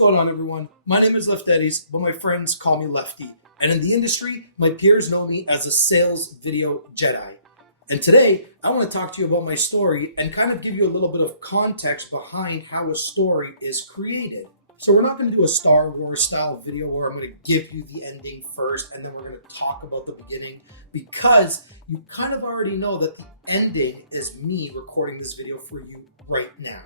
going on, everyone? My name is Left Eddies, but my friends call me Lefty. And in the industry, my peers know me as a sales video Jedi. And today, I want to talk to you about my story and kind of give you a little bit of context behind how a story is created. So we're not going to do a Star Wars style video where I'm going to give you the ending first and then we're going to talk about the beginning, because you kind of already know that the ending is me recording this video for you right now.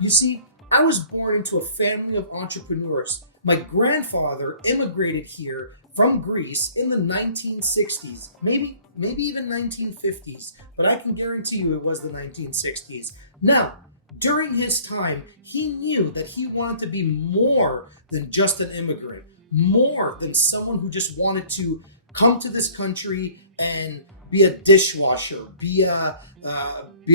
You see, I was born into a family of entrepreneurs. My grandfather immigrated here from Greece in the 1960s, maybe even 1950s, but I can guarantee you it was the 1960s. Now, during his time, he knew that he wanted to be more than just an immigrant, more than someone who just wanted to come to this country and be a dishwasher, be a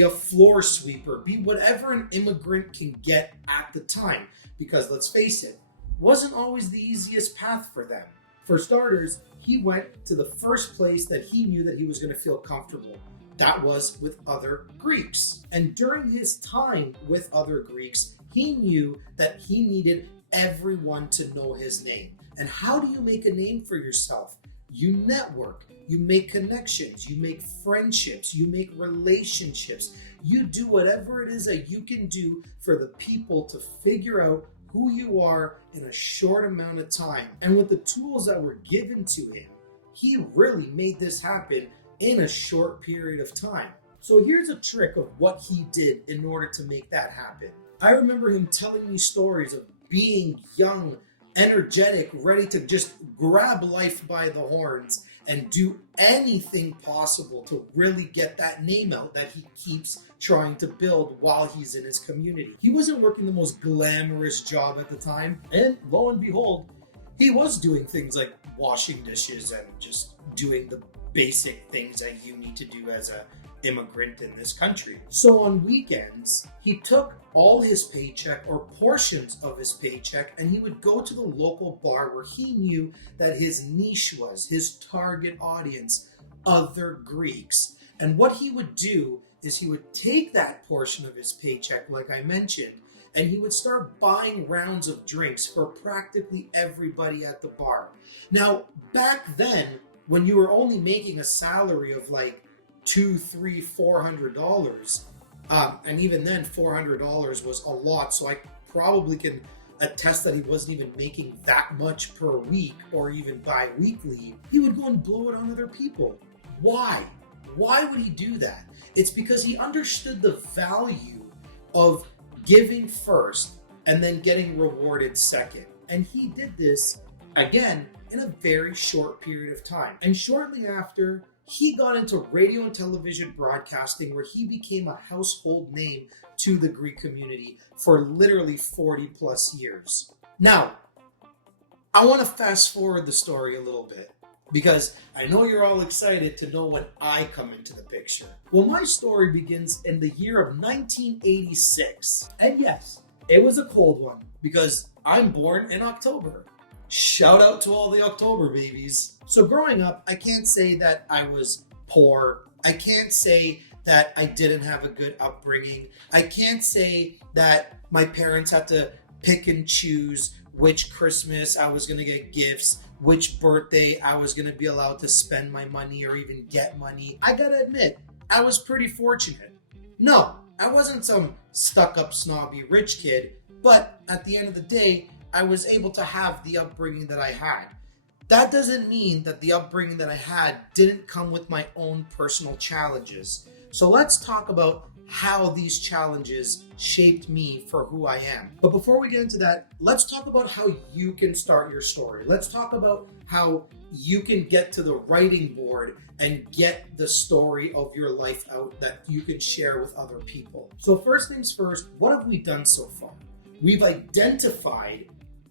floor sweeper, be whatever an immigrant can get at the time. Because let's face it, wasn't always the easiest path for them. For starters, he went to the first place that he knew that he was going to feel comfortable. That was with other Greeks. And during his time with other Greeks, he knew that he needed everyone to know his name. And how do you make a name for yourself? You network, you make connections, you make friendships, you make relationships. You do whatever it is that you can do for the people to figure out who you are in a short amount of time. And with the tools that were given to him, he really made this happen in a short period of time. So here's a trick of what he did in order to make that happen. I remember him telling me stories of being young, energetic, ready to just grab life by the horns and do anything possible to really get that name out that he keeps trying to build while he's in his community. He wasn't working the most glamorous job at the time, and lo and behold, he was doing things like washing dishes and just doing the basic things that you need to do as an immigrant in this country. So on weekends, he took all his paycheck or portions of his paycheck and he would go to the local bar where he knew that his niche was, his target audience, other Greeks. And what he would do is he would take that portion of his paycheck, like I mentioned, and he would start buying rounds of drinks for practically everybody at the bar. Now, back then, when you were only making a salary of like $200, $300, $400, and even then $400 was a lot, so I probably can attest that he wasn't even making that much per week or even bi-weekly. He would go and blow it on other people. Why would he do that? It's because he understood the value of giving first and then getting rewarded second. And he did this, again, in a very short period of time. And shortly after, he got into radio and television broadcasting, where he became a household name to the Greek community for literally 40 plus years. Now, I want to fast forward the story a little bit, because I know you're all excited to know when I come into the picture. Well, my story begins in the year of 1986. And yes, it was a cold one, because I'm born in October. Shout out to all the October babies. So growing up, I can't say that I was poor. I can't say that I didn't have a good upbringing. I can't say that my parents had to pick and choose which Christmas I was going to get gifts, which birthday I was going to be allowed to spend my money or even get money. I gotta admit, I was pretty fortunate. No, I wasn't some stuck-up, snobby, rich kid, but at the end of the day, I was able to have the upbringing that I had. That doesn't mean that the upbringing that I had didn't come with my own personal challenges. So let's talk about how these challenges shaped me for who I am. But before we get into that, let's talk about how you can start your story. Let's talk about how you can get to the writing board and get the story of your life out that you can share with other people. So first things first, what have we done so far? We've identified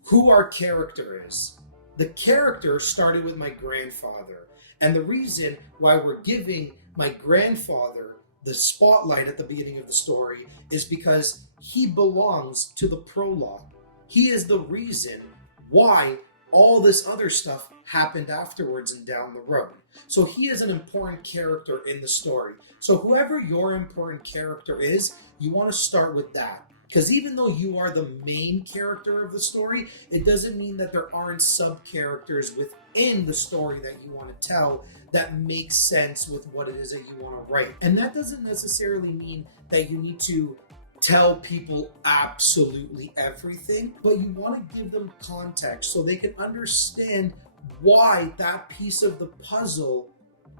who our character is. The character started with my grandfather. And the reason why we're giving my grandfather the spotlight at the beginning of the story is because he belongs to the prologue. He is the reason why all this other stuff happened afterwards and down the road. So he is an important character in the story. So whoever your important character is, you want to start with that. Because even though you are the main character of the story, it doesn't mean that there aren't sub-characters within the story that you want to tell that makes sense with what it is that you want to write. And that doesn't necessarily mean that you need to tell people absolutely everything, but you want to give them context so they can understand why that piece of the puzzle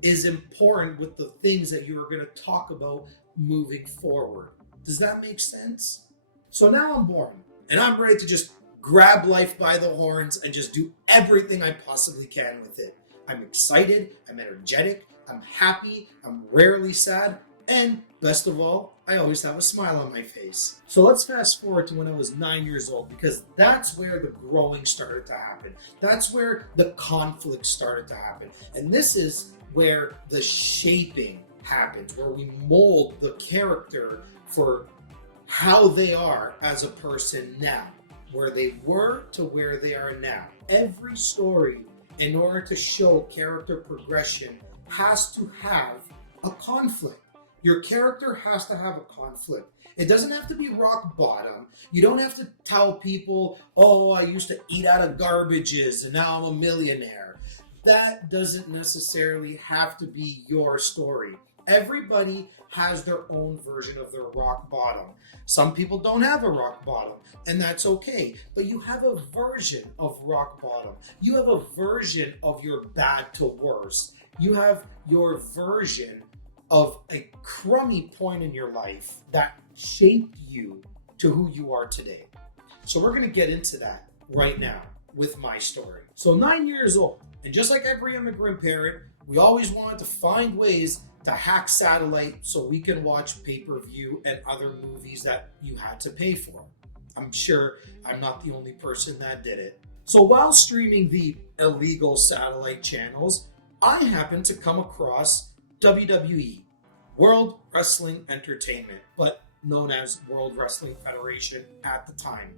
is important with the things that you are going to talk about moving forward. Does that make sense? So now I'm born and I'm ready to just grab life by the horns and just do everything I possibly can with it. I'm excited, I'm energetic, I'm happy, I'm rarely sad, and best of all, I always have a smile on my face. So let's fast forward to when I was 9 years old, because that's where the growing started to happen. That's where the conflict started to happen. And this is where the shaping happens, where we mold the character for how they are as a person now, where they were to where they are now. Every story, in order to show character progression, has to have a conflict. Your character has to have a conflict. It doesn't have to be rock bottom. You don't have to tell people, oh, I used to eat out of garbages and now I'm a millionaire. That doesn't necessarily have to be your story. Everybody has their own version of their rock bottom. Some people don't have a rock bottom, and that's okay. But you have a version of rock bottom. You have a version of your bad to worse. You have your version of a crummy point in your life that shaped you to who you are today. So we're going to get into that right now with my story. So 9 years old, and just like every immigrant parent, we always wanted to find ways to hack satellite so we can watch pay-per-view and other movies that you had to pay for. I'm sure I'm not the only person that did it. So while streaming the illegal satellite channels, I happened to come across WWE, World Wrestling Entertainment, but known as World Wrestling Federation at the time.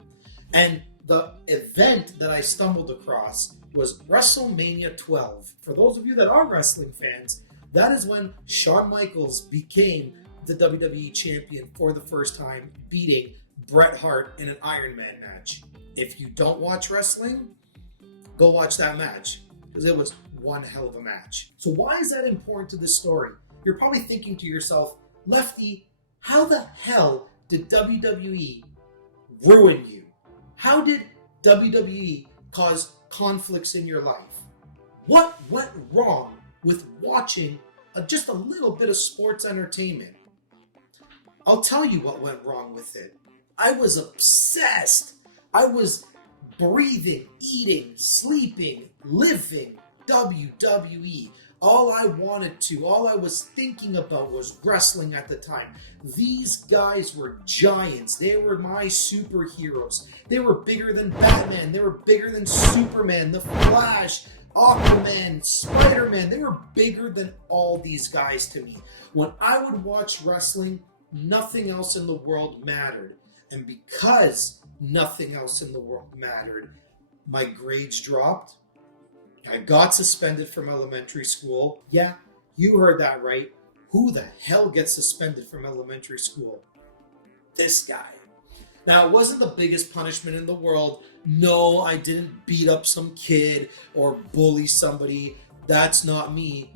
And the event that I stumbled across was WrestleMania 12. For those of you that are wrestling fans, that is when Shawn Michaels became the WWE champion for the first time, beating Bret Hart in an Iron Man match. If you don't watch wrestling, go watch that match, because it was one hell of a match. So why is that important to this story? You're probably thinking to yourself, Lefty, how the hell did WWE ruin you? How did WWE cause conflicts in your life? What went wrong with watching just a little bit of sports entertainment? I'll tell you what went wrong with it. I was obsessed. I was breathing, eating, sleeping, living WWE. All I was thinking about was wrestling at the time. These guys were giants. They were my superheroes. They were bigger than Batman. They were bigger than Superman, The Flash, Aquaman, Spider-Man. They were bigger than all these guys to me. When I would watch wrestling, nothing else in the world mattered. And because nothing else in the world mattered, my grades dropped. I got suspended from elementary school. Yeah, you heard that right. Who the hell gets suspended from elementary school? This guy. Now, it wasn't the biggest punishment in the world. No, I didn't beat up some kid or bully somebody. That's not me.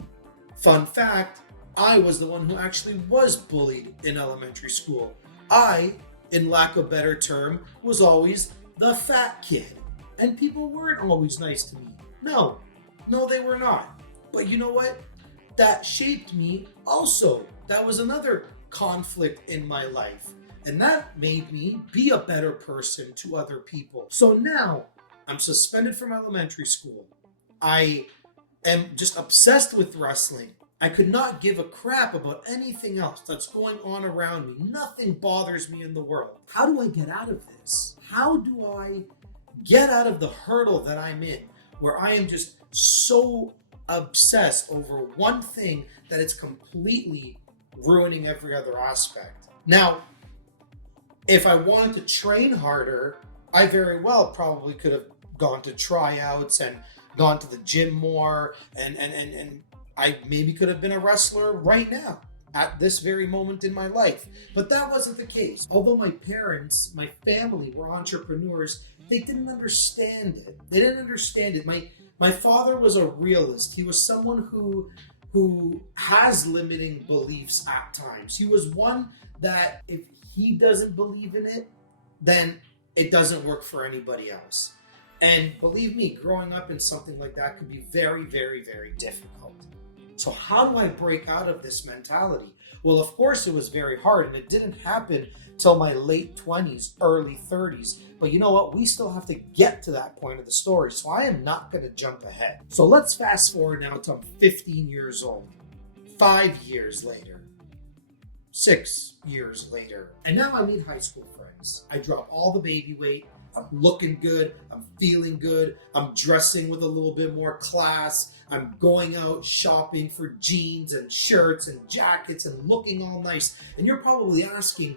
Fun fact, I was the one who actually was bullied in elementary school. I, in lack of a better term, was always the fat kid. And people weren't always nice to me. No, they were not. But you know what? That shaped me also. That was another conflict in my life. And that made me be a better person to other people. So now I'm suspended from elementary school. I am just obsessed with wrestling. I could not give a crap about anything else that's going on around me. Nothing bothers me in the world. How do I get out of this? How do I get out of the hurdle that I'm in, where I am just so obsessed over one thing that it's completely ruining every other aspect? Now, if I wanted to train harder, I very well probably could have gone to tryouts and gone to the gym more, and I maybe could have been a wrestler right now. at this very moment in my life. But that wasn't the case. Although my parents, my family were entrepreneurs, they didn't understand it. They didn't understand it. My father was a realist. He was someone who has limiting beliefs at times. He was one that if he doesn't believe in it, then it doesn't work for anybody else. And believe me, growing up in something like that could be very, very, very difficult. So how do I break out of this mentality? Well, of course it was very hard, and it didn't happen till my late 20s, early 30s. But you know what? We still have to get to that point of the story. So I am not going to jump ahead. So let's fast forward now to I'm 15 years old. 5 years later. 6 years later. And now I meet high school friends. I drop all the baby weight. I'm looking good. I'm feeling good. I'm dressing with a little bit more class. I'm going out shopping for jeans and shirts and jackets and looking all nice. And you're probably asking,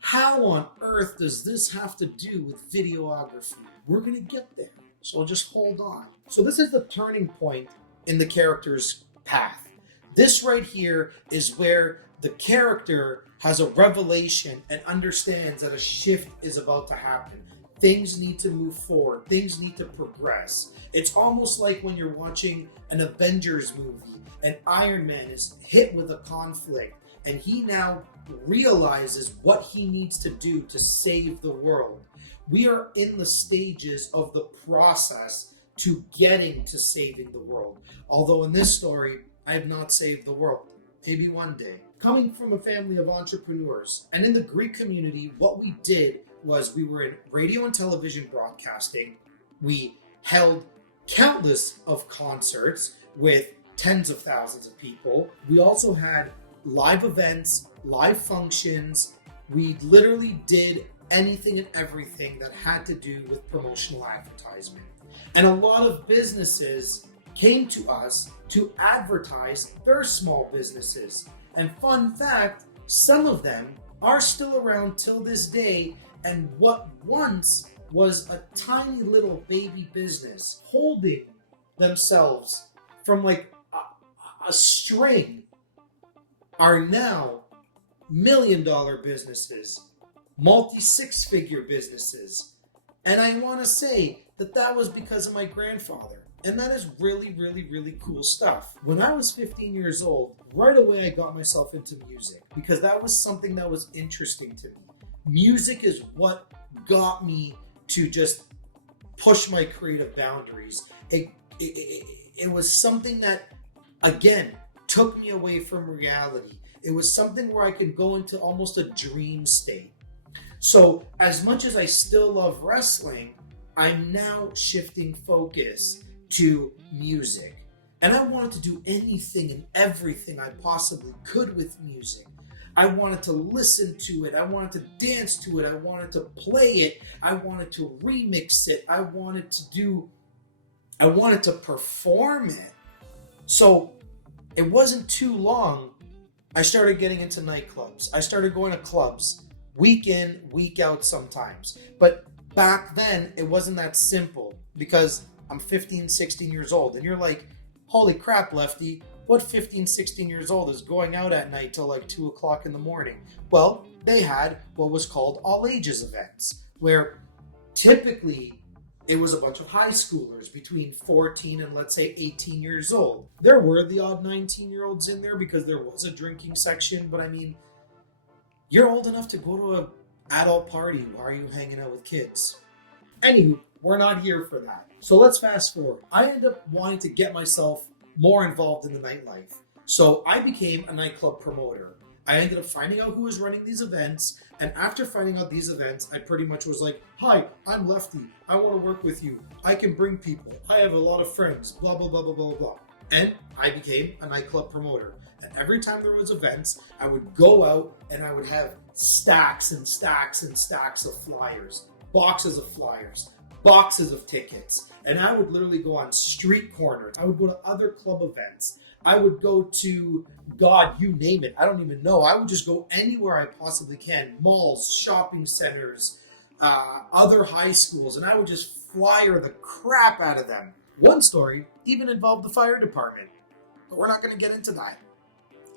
how on earth does this have to do with videography? We're going to get there. So just hold on. So this is the turning point in the character's path. This right here is where the character has a revelation and understands that a shift is about to happen. Things need to move forward. Things need to progress. It's almost like when you're watching an Avengers movie and Iron Man is hit with a conflict and he now realizes what he needs to do to save the world. We are in the stages of the process to getting to saving the world. Although in this story, I have not saved the world. Maybe one day. Coming from a family of entrepreneurs, and in the Greek community, what we did was we were in radio and television broadcasting. We held countless of concerts with tens of thousands of people. We also had live events, live functions. We literally did anything and everything that had to do with promotional advertisement. And a lot of businesses came to us to advertise their small businesses. And fun fact, some of them are still around till this day, and what once was a tiny little baby business holding themselves from like a string are now million-dollar businesses, multi-six-figure businesses. And I want to say that that was because of my grandfather. And that is really, really, really cool stuff. When I was 15 years old, right away I got myself into music because that was something that was interesting to me. Music is what got me to just push my creative boundaries. It was something that, again, took me away from reality. It was something where I could go into almost a dream state. So as much as I still love wrestling, I'm now shifting focus to music. And I wanted to do anything and everything I possibly could with music. I wanted to listen to it. I wanted to dance to it. I wanted to play it. I wanted to remix it. I wanted to perform it. So it wasn't too long. I started getting into nightclubs. I started going to clubs week in, week out sometimes. But back then, it wasn't that simple because I'm 15, 16 years old. And you're like, holy crap, Lefty, what 15, 16 years old is going out at night till like 2 o'clock in the morning? Well, they had what was called all ages events, where typically it was a bunch of high schoolers between 14 and let's say 18 years old. There were the odd 19-year-olds in there because there was a drinking section, but I mean, you're old enough to go to an adult party. Why are you hanging out with kids? Anywho, we're not here for that. So let's fast forward. I ended up wanting to get myself more involved in the nightlife. So I became a nightclub promoter. I ended up finding out who was running these events. And after finding out these events, I pretty much was like, hi, I'm Lefty. I want to work with you. I can bring people. I have a lot of friends, blah, blah, blah, blah, blah, blah. And I became a nightclub promoter. And every time there was events, I would go out and I would have stacks and stacks and stacks of flyers, boxes of flyers, boxes of tickets. And I would literally go on street corners. I would go to other club events. I would go to, God, you name it. I don't even know. I would just go anywhere I possibly can. Malls, shopping centers, other high schools. And I would just flyer the crap out of them. One story even involved the fire department. But we're not going to get into that.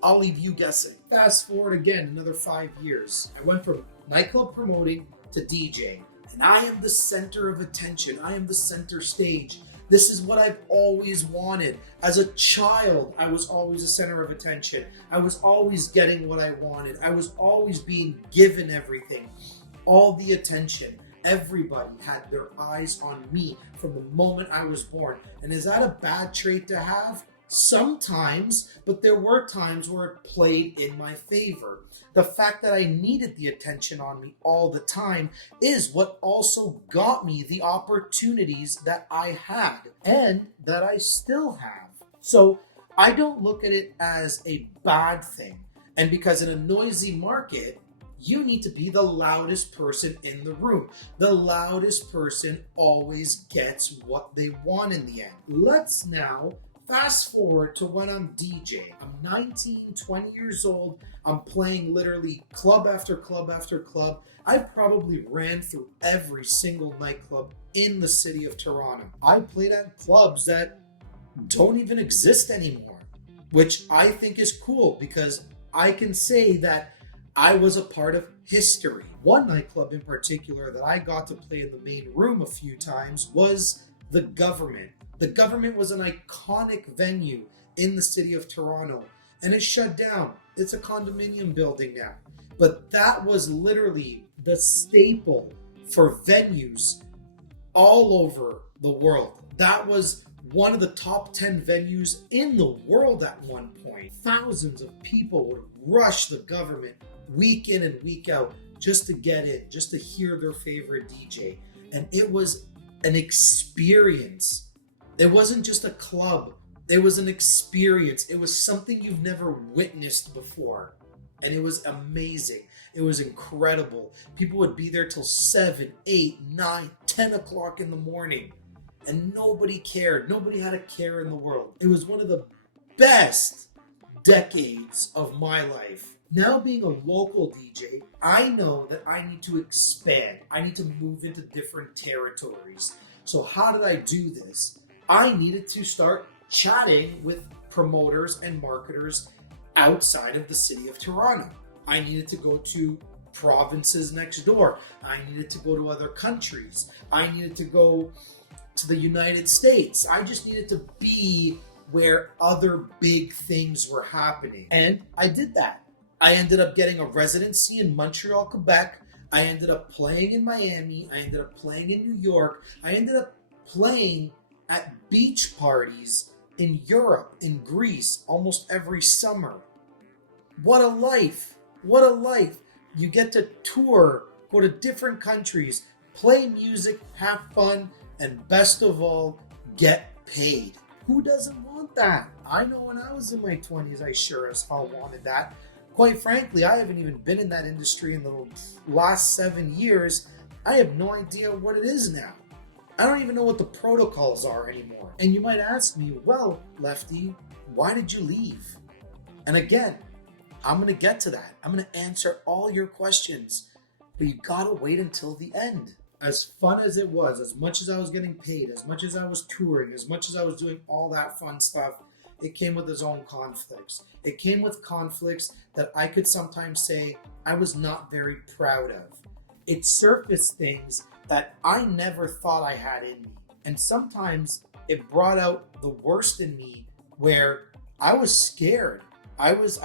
I'll leave you guessing. Fast forward again another 5 years. I went from nightclub promoting to DJing. And I am the center of attention. I am the center stage. This is what I've always wanted. As a child, I was always the center of attention. I was always getting what I wanted. I was always being given everything, all the attention. Everybody had their eyes on me from the moment I was born. And is that a bad trait to have? Sometimes, but there were times where it played in my favor. The fact that I needed the attention on me all the time is what also got me the opportunities that I had and that I still have. So I don't look at it as a bad thing. And because in a noisy market, you need to be the loudest person in the room. The loudest person always gets what they want in the end. Let's now fast forward to when I'm DJing. I'm 19, 20 years old. I'm playing literally club after club after club. I probably ran through every single nightclub in the city of Toronto. I played at clubs that don't even exist anymore, which I think is cool because I can say that I was a part of history. One nightclub in particular that I got to play in the main room a few times was the Government. The Government was an iconic venue in the city of Toronto, and it shut down. It's a condominium building now. But that was literally the staple for venues all over the world. That was one of the top 10 venues in the world at one point. Thousands of people would rush the Government week in and week out just to get in, just to hear their favorite DJ. And it was an experience. It wasn't just a club. It was an experience. It was something you've never witnessed before. And it was amazing. It was incredible. People would be there till 7, 8, 9, 10 o'clock in the morning. And nobody cared. Nobody had a care in the world. It was one of the best decades of my life. Now being a local DJ, I know that I need to expand. I need to move into different territories. So how did I do this? I needed to start chatting with promoters and marketers outside of the city of Toronto. I needed to go to provinces next door. I needed to go to other countries. I needed to go to the United States. I just needed to be where other big things were happening. And I did that. I ended up getting a residency in Montreal, Quebec. I ended up playing in Miami. I ended up playing in New York. I ended up playing at beach parties in Europe, in Greece, almost every summer. What a life. What a life. You get to tour, go to different countries, play music, have fun, and best of all, get paid. Who doesn't want that? I know when I was in my 20s, I sure as hell wanted that. Quite frankly, I haven't even been in that industry in the last 7 years. I have no idea what it is now. I don't even know what the protocols are anymore. And you might ask me, well, Lefty, why did you leave? And again, I'm going to get to that. I'm going to answer all your questions, but you got to wait until the end. As fun as it was, as much as I was getting paid, as much as I was touring, as much as I was doing all that fun stuff, it came with its own conflicts. It came with conflicts that I could sometimes say I was not very proud of. It surfaced things that I never thought I had in me. And sometimes it brought out the worst in me where I was scared. I was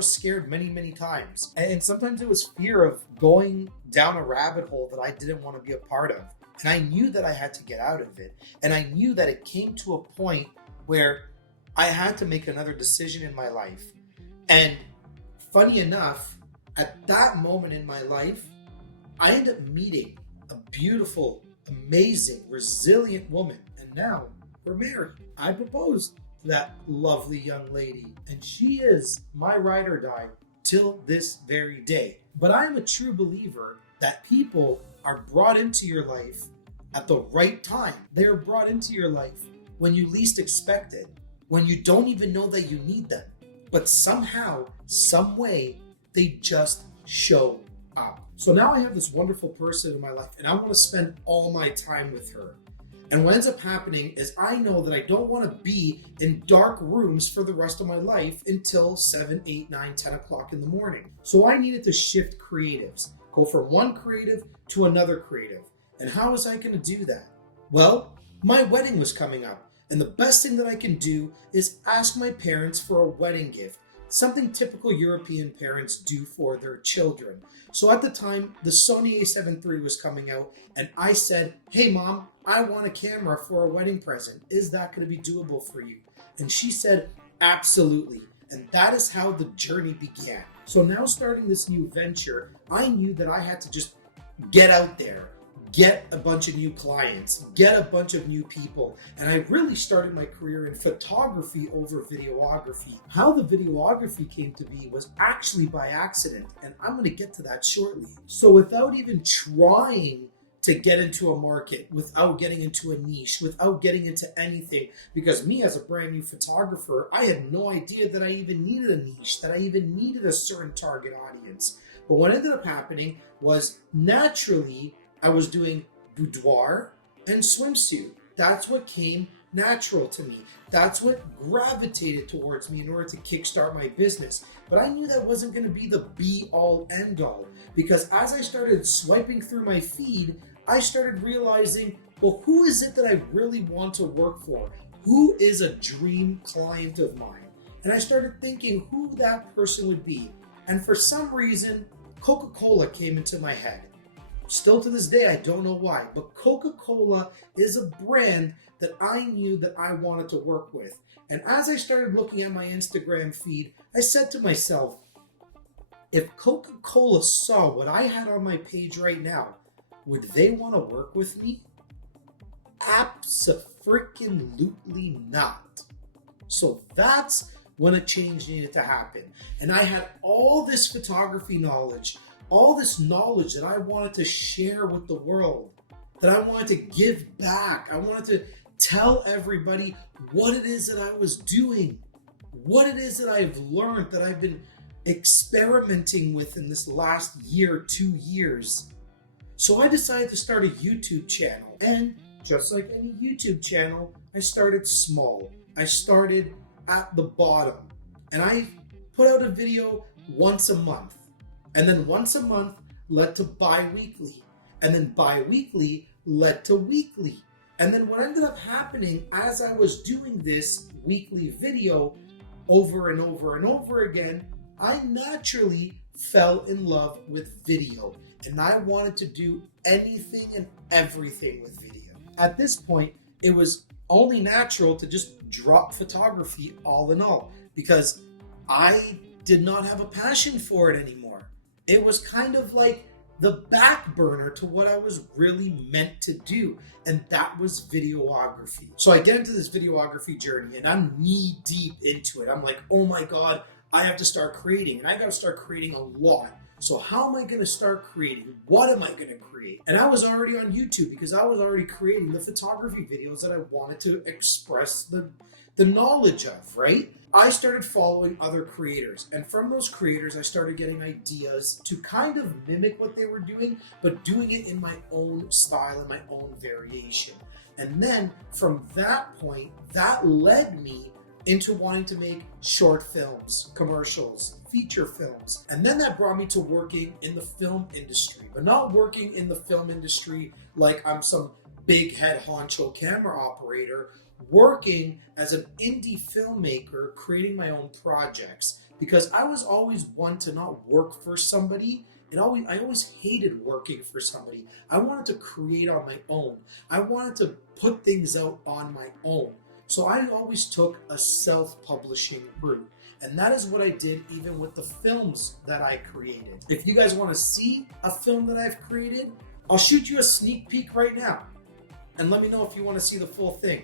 scared many times. And sometimes it was fear of going down a rabbit hole that I didn't want to be a part of. And I knew that I had to get out of it. And I knew that it came to a point where I had to make another decision in my life. And funny enough, at that moment in my life, I ended up meeting a beautiful, amazing, resilient woman. And now we're married. I proposed to that lovely young lady, and she is my ride or die till this very day. But I am a true believer that people are brought into your life at the right time. They are brought into your life when you least expect it, when you don't even know that you need them. But somehow, some way, they just show up. So now I have this wonderful person in my life, and I want to spend all my time with her. And what ends up happening is I know that I don't want to be in dark rooms for the rest of my life until 7, 8, 9, 10 o'clock in the morning. So I needed to shift creatives, go from one creative to another creative. And how was I going to do that? Well, my wedding was coming up. And the best thing that I can do is ask my parents for a wedding gift, something typical European parents do for their children. So at the time, the Sony a7 III was coming out, and I said, "Hey mom, I want a camera for a wedding present. Is that going to be doable for you?" And she said, "Absolutely." And that is how the journey began. So now starting this new venture, I knew that I had to just get out there, get a bunch of new clients, get a bunch of new people. And I really started my career in photography over videography. How the videography came to be was actually by accident, and I'm going to get to that shortly. So without even trying to get into a market, without getting into a niche, without getting into anything, because me as a brand new photographer, I had no idea that I even needed a niche, that I even needed a certain target audience. But what ended up happening was naturally, I was doing boudoir and swimsuit. That's what came natural to me. That's what gravitated towards me in order to kickstart my business. But I knew that wasn't going to be the be-all, end-all. Because as I started swiping through my feed, I started realizing, well, who is it that I really want to work for? Who is a dream client of mine? And I started thinking who that person would be. And for some reason, Coca-Cola came into my head. Still to this day, I don't know why, but Coca-Cola is a brand that I knew that I wanted to work with. And as I started looking at my Instagram feed, I said to myself, if Coca-Cola saw what I had on my page right now, would they want to work with me? Abso-freaking-lutely not. So that's when a change needed to happen. And I had all this photography knowledge, all this knowledge that I wanted to share with the world, that I wanted to give back. I wanted to tell everybody what it is that I was doing, what it is that I've learned, that I've been experimenting with in this last year, 2 years. So I decided to start a YouTube channel. And just like any YouTube channel, I started small. I started at the bottom. And I put out a video once a month. And then once a month led to bi-weekly. And then bi-weekly led to weekly. And then what ended up happening as I was doing this weekly video over and over and over again, I naturally fell in love with video. And I wanted to do anything and everything with video. At this point, it was only natural to just drop photography all in all, because I did not have a passion for it anymore. It was kind of like the back burner to what I was really meant to do, and that was videography. So I get into this videography journey and I'm knee deep into it. I'm like, oh my God, I have to start creating, and I got to start creating a lot. So how am I going to start creating? What am I going to create? And I was already on YouTube because I was already creating the photography videos that I wanted to express the knowledge of, right? I started following other creators, and from those creators, I started getting ideas to kind of mimic what they were doing, but doing it in my own style and my own variation. And then from that point, that led me into wanting to make short films, commercials, feature films. And then that brought me to working in the film industry, but not working in the film industry like I'm some big head honcho camera operator, working as an indie filmmaker, creating my own projects, because I was always one to not work for somebody. I always hated working for somebody. I wanted to create on my own. I wanted to put things out on my own. So I always took a self-publishing route. And that is what I did even with the films that I created. If you guys want to see a film that I've created, I'll shoot you a sneak peek right now. And let me know if you want to see the full thing.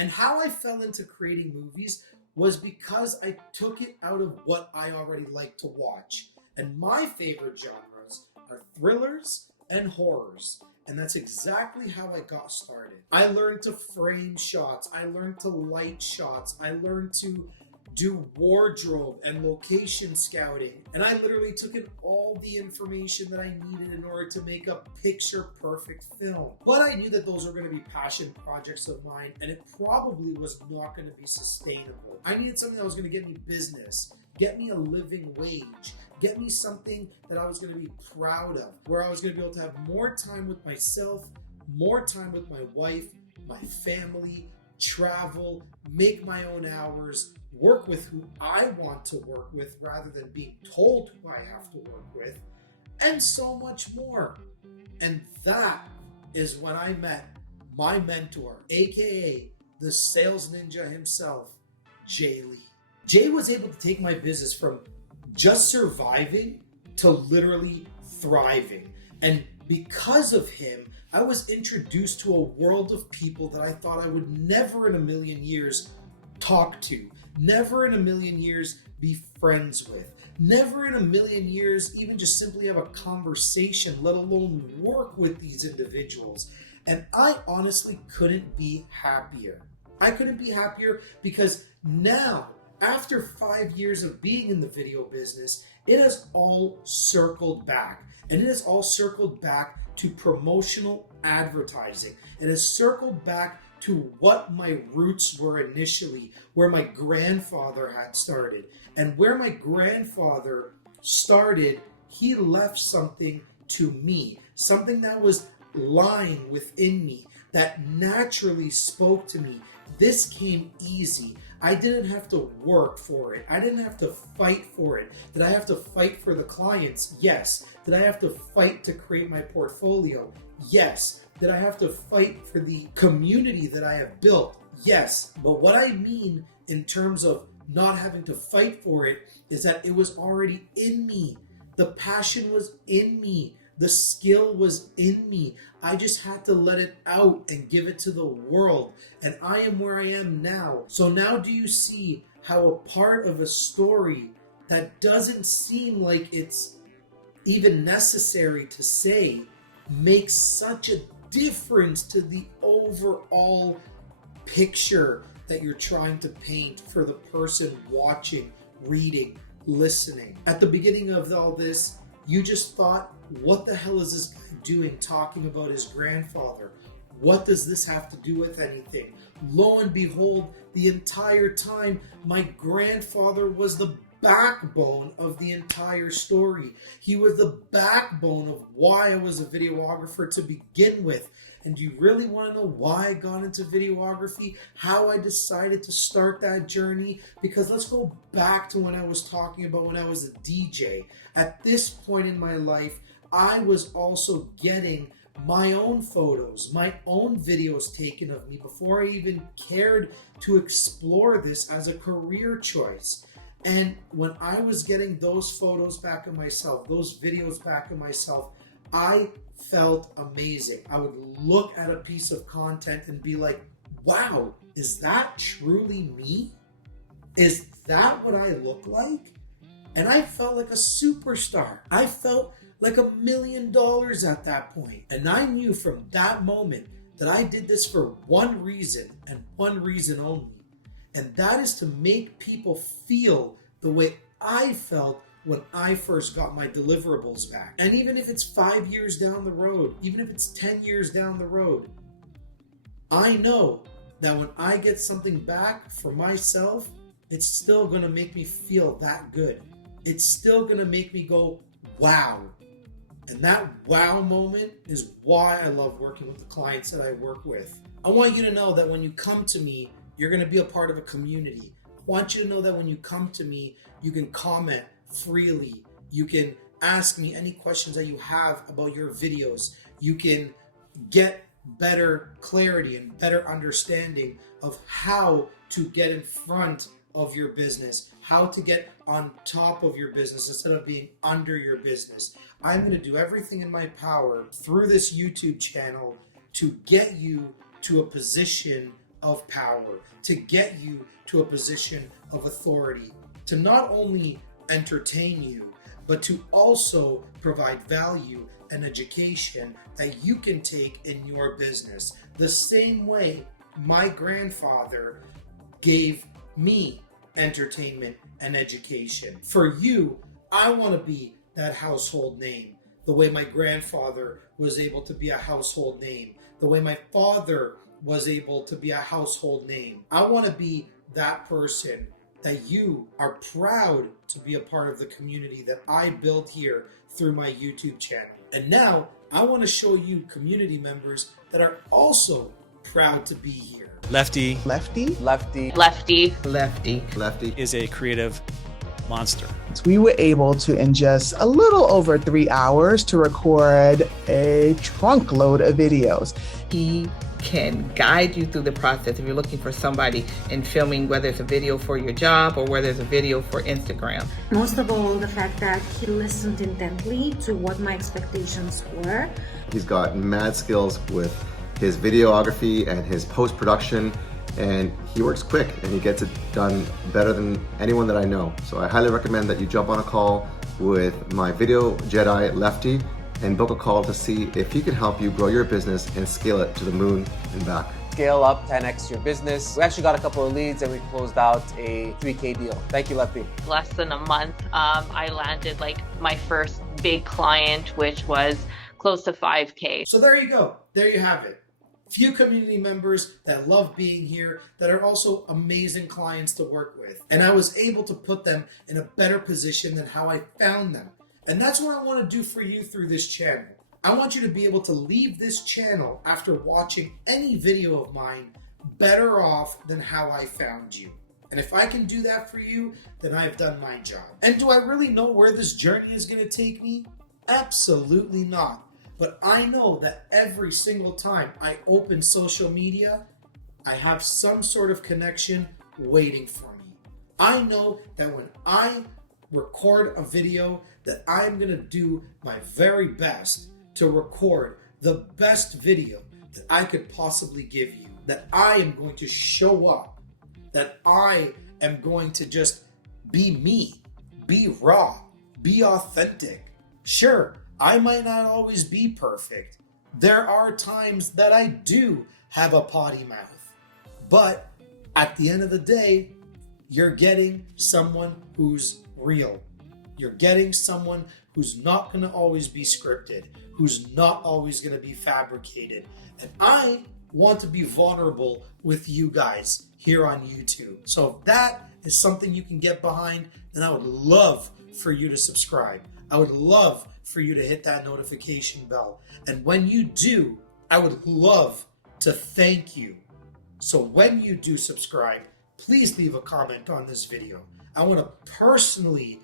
And how I fell into creating movies was because I took it out of what I already liked to watch. And my favorite genres are thrillers and horrors. And that's exactly how I got started. I learned to frame shots. I learned to light shots. I learned to do wardrobe and location scouting. And I literally took in all the information that I needed in order to make a picture perfect film. But I knew that those were going to be passion projects of mine, and it probably was not going to be sustainable. I needed something that was going to get me business, get me a living wage, get me something that I was going to be proud of, where I was going to be able to have more time with myself, more time with my wife, my family, travel, make my own hours, work with who I want to work with rather than being told who I have to work with, and so much more. And that is when I met my mentor, aka the sales ninja himself, Jay Lee. Jay was able to take my business from just surviving to literally thriving. And because of him, I was introduced to a world of people that I thought I would never in a million years talk to, never in a million years be friends with, never in a million years even just simply have a conversation, let alone work with these individuals. And I honestly couldn't be happier. I couldn't be happier because now, after 5 years of being in the video business, it has all circled back. And it has all circled back to promotional advertising. It has circled back to what my roots were initially, where my grandfather had started. And where my grandfather started, he left something to me, something that was lying within me, that naturally spoke to me. This came easy. I didn't have to work for it. I didn't have to fight for it. Did I have to fight for the clients? Yes. Did I have to fight to create my portfolio? Yes. Did I have to fight for the community that I have built? Yes. But what I mean in terms of not having to fight for it is that it was already in me. The passion was in me. The skill was in me. I just had to let it out and give it to the world. And I am where I am now. So now do you see how a part of a story that doesn't seem like it's even necessary to say makes such a difference to the overall picture that you're trying to paint for the person watching, reading, listening? At the beginning of all this, you just thought, what the hell is this guy doing talking about his grandfather? What does this have to do with anything? Lo and behold, the entire time, my grandfather was the backbone of the entire story. He was the backbone of why I was a videographer to begin with. And do you really want to know why I got into videography? How I decided to start that journey? Because let's go back to when I was talking about when I was a DJ. At this point in my life, I was also getting my own photos, my own videos taken of me before I even cared to explore this as a career choice. And when I was getting those photos back of myself, those videos back of myself, I felt amazing. I would look at a piece of content and be like, wow, is that truly me? Is that what I look like? And I felt like a superstar. I felt like $1 million at that point. And I knew from that moment that I did this for one reason and one reason only. And that is to make people feel the way I felt when I first got my deliverables back. And even if it's 5 years down the road, even if it's 10 years down the road, I know that when I get something back for myself, it's still gonna make me feel that good. It's still gonna make me go, wow. And that wow moment is why I love working with the clients that I work with. I want you to know that when you come to me, you're gonna be a part of a community. I want you to know that when you come to me, you can comment freely. You can ask me any questions that you have about your videos. You can get better clarity and better understanding of how to get in front of your business, how to get on top of your business instead of being under your business. I'm going to do everything in my power through this YouTube channel to get you to a position of power, to get you to a position of authority, to not only entertain you, but to also provide value and education that you can take in your business. The same way my grandfather gave me entertainment and education. For you, I want to be that household name, the way my grandfather was able to be a household name, the way my father was able to be a household name. I want to be that person that you are proud to be a part of the community that I built here through my YouTube channel. And now I want to show you community members that are also proud to be here. Lefty. Lefty. Lefty. Lefty. Lefty. Lefty Is a creative monster. We were able to, in just a little over 3 hours, to record a trunk load of videos. He can guide you through the process if you're looking for somebody in filming, whether it's a video for your job or whether it's a video for Instagram. Most of all, the fact that he listened intently to what my expectations were. He's got mad skills with his videography and his post-production, and he works quick and he gets it done better than anyone that I know. So I highly recommend that you jump on a call with my video Jedi Lefty and book a call to see if he can help you grow your business and scale it to the moon and back. Scale up, 10x your business. We actually got a couple of leads and we closed out a 3K deal. Thank you, Lefty. Less than a month, I landed like my first big client, which was close to 5K. So there you go. There you have it. Few community members that love being here, that are also amazing clients to work with. And I was able to put them in a better position than how I found them. And that's what I want to do for you through this channel. I want you to be able to leave this channel after watching any video of mine better off than how I found you. And if I can do that for you, then I've done my job. And do I really know where this journey is going to take me? Absolutely not. But I know that every single time I open social media, I have some sort of connection waiting for me. I know that when I record a video, that I'm going to do my very best to record the best video that I could possibly give you. That I am going to show up. That I am going to just be me, be raw, be authentic. Sure, I might not always be perfect. There are times that I do have a potty mouth. But at the end of the day, you're getting someone who's real. You're getting someone who's not going to always be scripted, who's not always going to be fabricated. And I want to be vulnerable with you guys here on YouTube. So if that is something you can get behind, then I would love for you to subscribe. I would love for you to hit that notification bell. And when you do, I would love to thank you. So when you do subscribe, please leave a comment on this video. I want to personally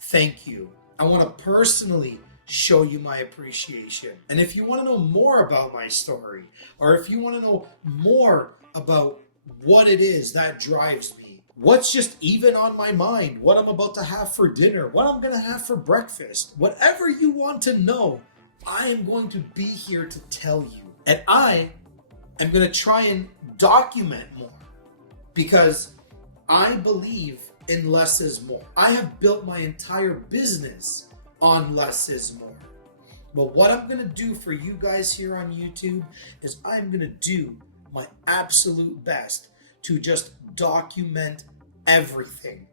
thank you. I want to personally show you my appreciation. And if you want to know more about my story, or if you want to know more about what it is that drives me, what's just even on my mind, what I'm about to have for dinner, what I'm going to have for breakfast, whatever you want to know, I am going to be here to tell you. And I am going to try and document more, because I believe in less is more. I have built my entire business on less is more. But what I'm going to do for you guys here on YouTube is I'm going to do my absolute best to just document everything.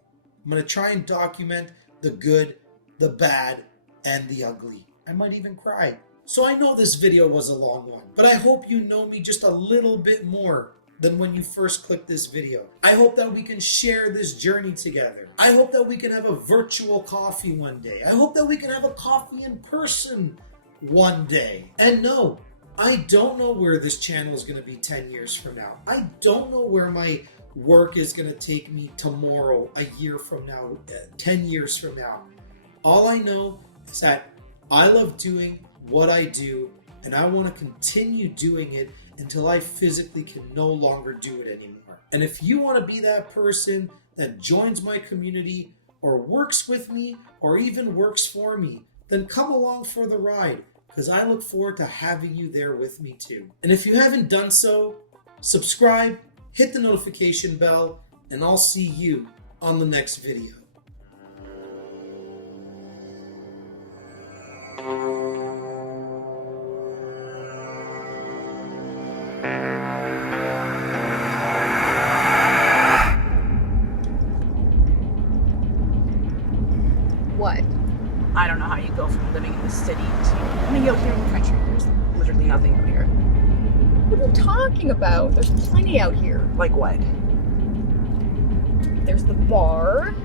I'm going to try and document the good, the bad, and the ugly. I might even cry. So I know this video was a long one, but I hope you know me just a little bit more than when you first clicked this video. I hope that we can share this journey together. I hope that we can have a virtual coffee one day. I hope that we can have a coffee in person one day. And no, I don't know where this channel is going to be 10 years from now. I don't know where my work is going to take me tomorrow, a year from now, 10 years from now. All I know is that I love doing what I do, and I want to continue doing it until I physically can no longer do it anymore. And if you want to be that person that joins my community or works with me or even works for me, then come along for the ride, because I look forward to having you there with me too. And if you haven't done so, subscribe, hit the notification bell, and I'll see you on the next video. What? I don't know how you go from living in the city to living out here in the country. There's literally nothing out here. What are you talking about? There's plenty out here. Like what? There's the bar,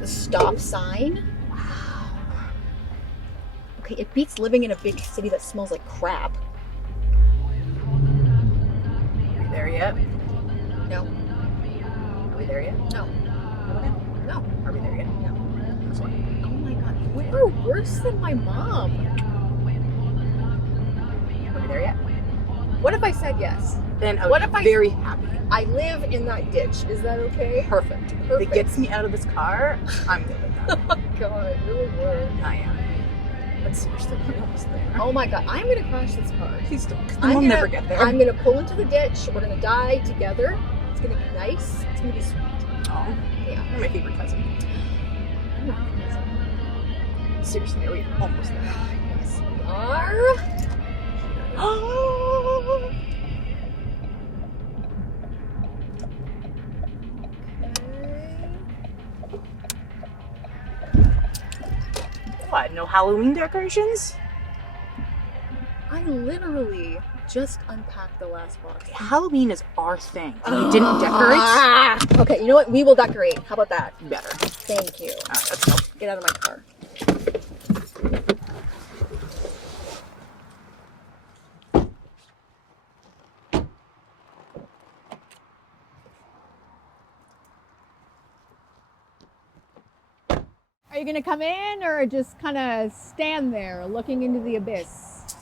the stop sign. Wow. Okay, it beats living in a big city that smells like crap. Are we there yet? No. Are we there yet? No. No. Are we there yet? No. This one. Oh my god, you are worse than my mom. Are we there yet? What if I said yes? Then I What would if be I- very happy. I live in that ditch. Is that okay? Perfect. If Perfect. it gets me out of this car, I'm good with that. Oh god, it really would. I am. But seriously, we're almost there. Oh my god, I'm gonna crash this car. Please don't, because I'm we'll gonna- never get there. I'm gonna pull into the ditch. We're gonna die together. It's gonna be nice. It's gonna be sweet. Oh, Yeah. you're my favorite cousin. Seriously, are we almost there? Yes, we are. Oh! What? No Halloween decorations? I literally just unpacked the last box. Halloween is our thing. And you didn't decorate? Ah! Okay, you know what? We will decorate. How about that? Better. Thank you. Alright, let's go. Get out of my car. Are you gonna come in or just kind of stand there looking into the abyss?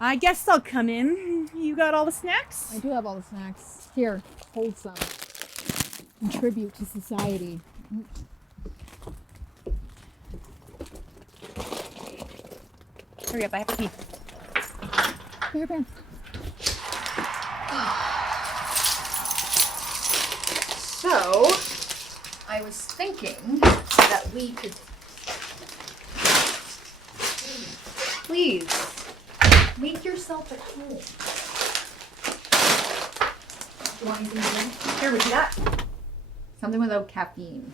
I guess I'll come in. You got all the snacks? I do have all the snacks. Here, hold some. Contribute to society. Hurry up, I have to pee. Here, Ben. So, I was thinking that we could please make yourself at home. Do you want anything to drink? Here, what you got? Something without caffeine.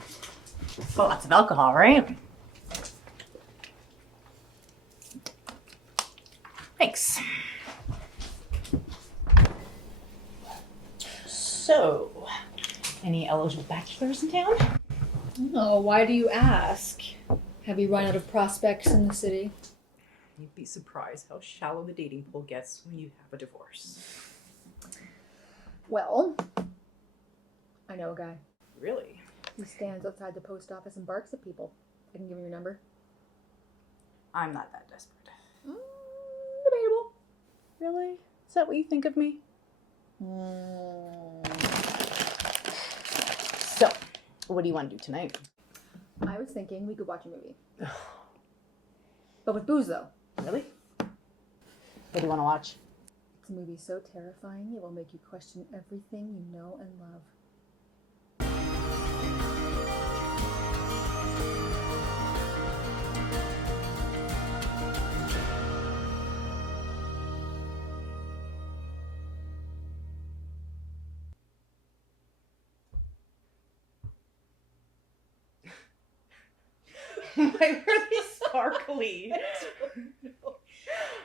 Well, lots of alcohol, right? Thanks. So, any eligible bachelors in town? Oh, why do you ask? Have you run out of prospects in the city? You'd be surprised how shallow the dating pool gets when you have a divorce. Well, I know a guy. Really? He stands outside the post office and barks at people. I can give him your number. I'm not that desperate. Debatable. Really? Is that what you think of me? So, what do you want to do tonight? I was thinking we could watch a movie. But with booze, though. Really? What do you want to watch? It's a movie so terrifying it will make you question everything you know and love. Why are they sparkly?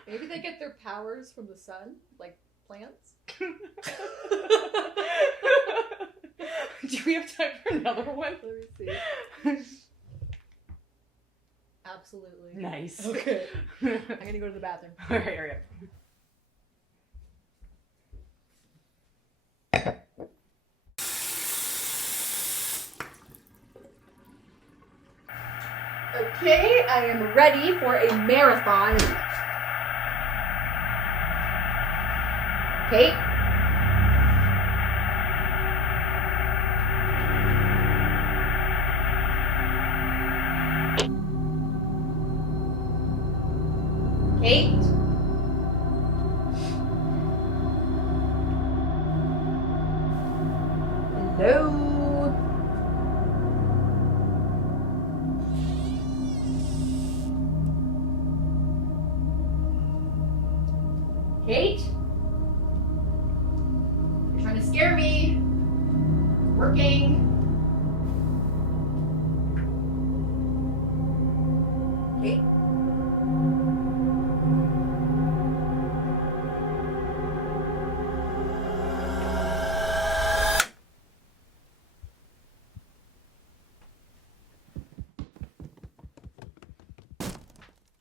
Maybe they get their powers from the sun, like plants. Do we have time for another one? Let me see. Absolutely. Nice. Okay. I'm gonna go to the bathroom. Alright, hurry up. Okay, I am ready for a marathon. Kate? Kate? Hello? Kate? You're trying to scare me. Working. Kate?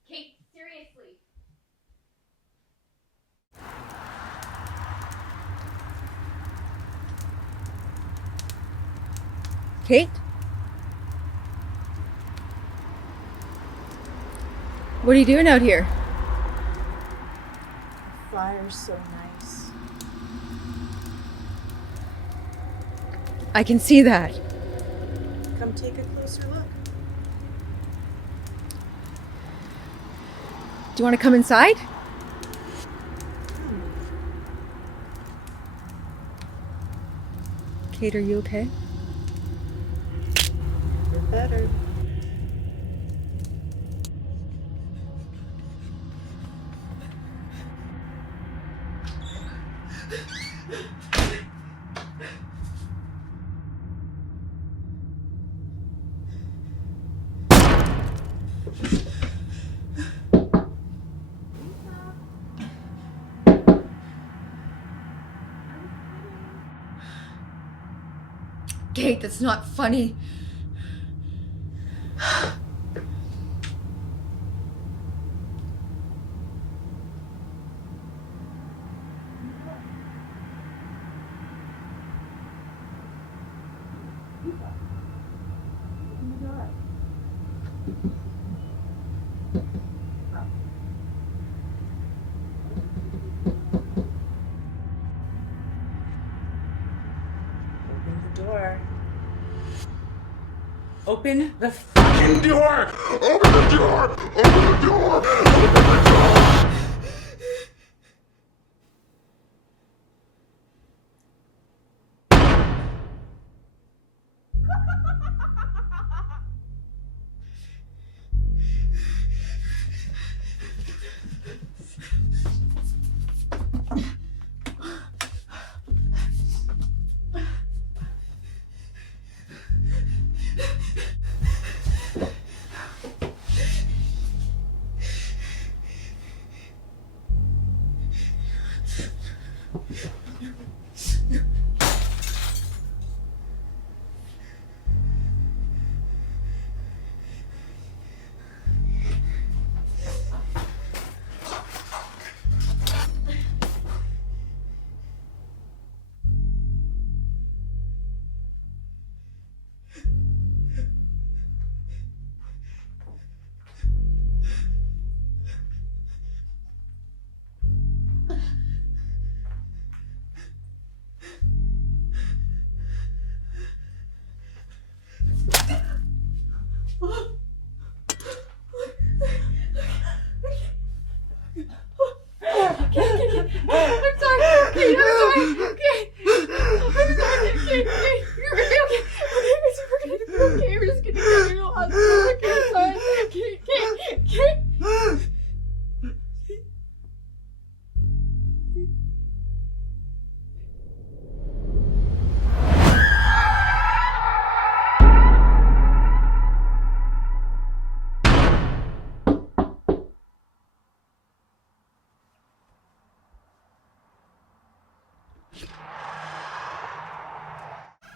Kate, seriously. Kate? What are you doing out here? The fire's so nice. I can see that. Come take a closer look. Do you want to come inside? Kate, are you okay? You're better. Kate, that's not funny. Open the door. Open the fucking door! Open the door! Open the door! Open the door!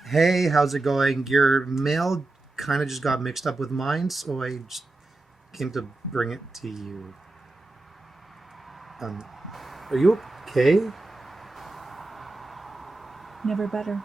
Hey, how's it going? Your mail kind of just got mixed up with mine, so I just came to bring it to you. Are you okay? Never better.